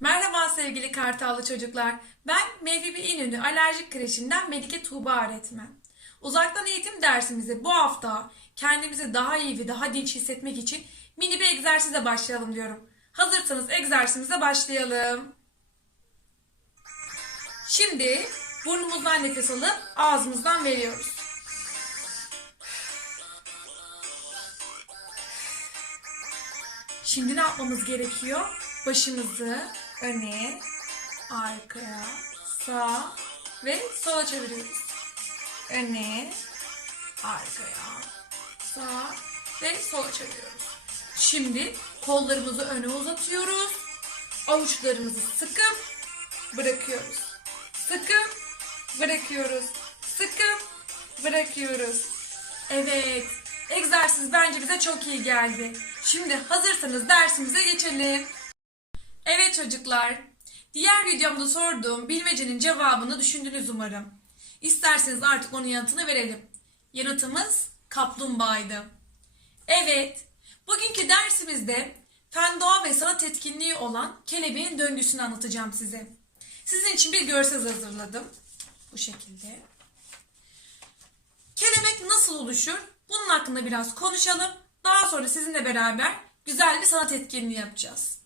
Merhaba sevgili Kartallı çocuklar. Ben Mevhibi İnönü Alerjik Kreşi'nden Melike Tuğba öğretmen. Uzaktan eğitim dersimizde bu hafta kendimizi daha iyi ve daha dinç hissetmek için mini bir egzersize başlayalım diyorum. Hazırsanız egzersizimize başlayalım. Şimdi burnumuzdan nefes alıp ağzımızdan veriyoruz. Şimdi ne yapmamız gerekiyor? Başımızı öne, arkaya, sağa ve sola çeviriyoruz. Öne, arkaya, sağa ve sola çeviriyoruz. Şimdi kollarımızı öne uzatıyoruz. Avuçlarımızı sıkıp bırakıyoruz. Sıkıp bırakıyoruz. Sıkıp bırakıyoruz. Evet. Egzersiz bence bize çok iyi geldi. Şimdi hazırsanız dersimize geçelim. Çocuklar. Diğer videomda sorduğum bilmecenin cevabını düşündünüz umarım. İsterseniz artık onun yanıtını verelim. Yanıtımız kaplumbağaydı. Evet. Bugünkü dersimizde fen doğa ve sanat etkinliği olan kelebeğin döngüsünü anlatacağım size. Sizin için bir görsel hazırladım. Bu şekilde. Kelebek nasıl oluşur? Bunun hakkında biraz konuşalım. Daha sonra sizinle beraber güzel bir sanat etkinliği yapacağız.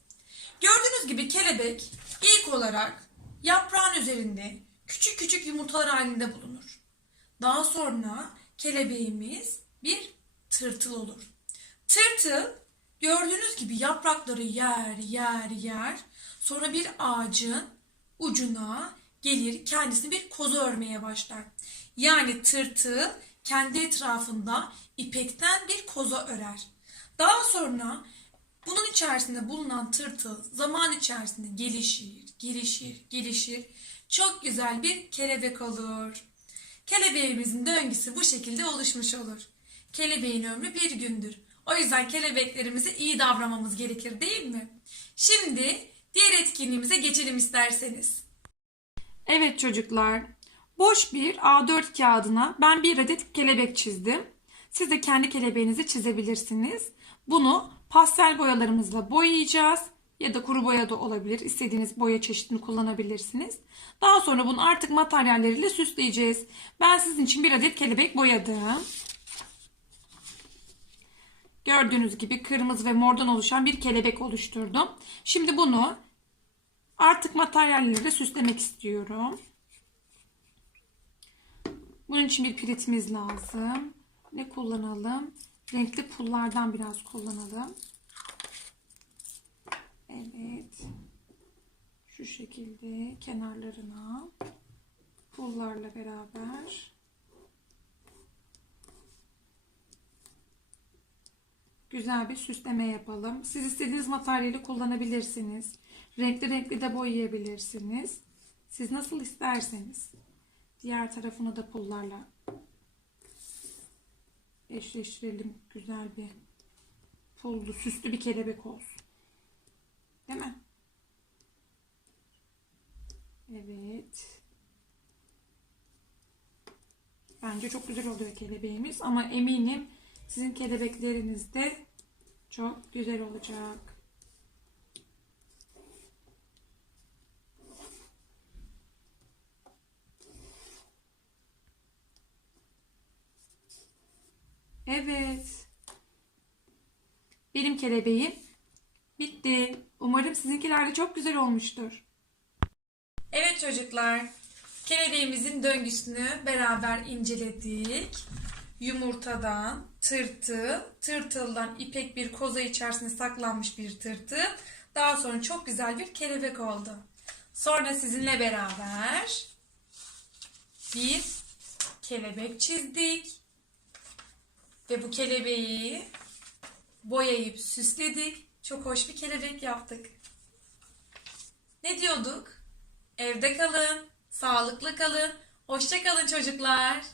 Gördüğünüz gibi kelebek ilk olarak yaprağın üzerinde küçük küçük yumurtalar halinde bulunur. Daha sonra kelebeğimiz bir tırtıl olur. Tırtıl gördüğünüz gibi yaprakları yer yer yer sonra bir ağacın ucuna gelir kendisini bir kozu örmeye başlar. Yani tırtıl kendi etrafında ipekten bir koza örer. Daha sonra bunun içerisinde bulunan tırtıl zaman içerisinde gelişir, gelişir, gelişir. Çok güzel bir kelebek olur. Kelebeğimizin döngüsü bu şekilde oluşmuş olur. Kelebeğin ömrü bir gündür. O yüzden kelebeklerimize iyi davranmamız gerekir değil mi? Şimdi diğer etkinliğimize geçelim isterseniz. Evet çocuklar, boş bir A4 kağıdına ben bir adet kelebek çizdim. Siz de kendi kelebeğinizi çizebilirsiniz. Bunu pastel boyalarımızla boyayacağız ya da kuru boya da olabilir. İstediğiniz boya çeşidini kullanabilirsiniz. Daha sonra bunu artık materyalleriyle süsleyeceğiz. Ben sizin için bir adet kelebek boyadım. Gördüğünüz gibi kırmızı ve mordan oluşan bir kelebek oluşturdum. Şimdi bunu artık materyalleriyle süslemek istiyorum. Bunun için bir piritimiz lazım. Ne kullanalım? Renkli pullardan biraz kullanalım. Evet. Şu şekilde kenarlarına pullarla beraber güzel bir süsleme yapalım. Siz istediğiniz materyali kullanabilirsiniz. Renkli renkli de boyayabilirsiniz. Siz nasıl isterseniz. Diğer tarafını da pullarla eşleştirelim. Güzel bir pullu, süslü bir kelebek olsun. Değil mi? Evet. Bence çok güzel oluyor kelebeğimiz ama eminim sizin kelebekleriniz de çok güzel olacak. Evet. Benim kelebeğim bitti. Umarım sizinkiler de çok güzel olmuştur. Evet çocuklar. Kelebeğimizin döngüsünü beraber inceledik. Yumurtadan tırtıl, tırtıldan ipek bir koza içerisinde saklanmış bir tırtıl. Daha sonra çok güzel bir kelebek oldu. Sonra sizinle beraber bir kelebek çizdik. Ve bu kelebeği boyayıp süsledik. Çok hoş bir kelebek yaptık. Ne diyorduk? Evde kalın, sağlıklı kalın, hoşça kalın çocuklar.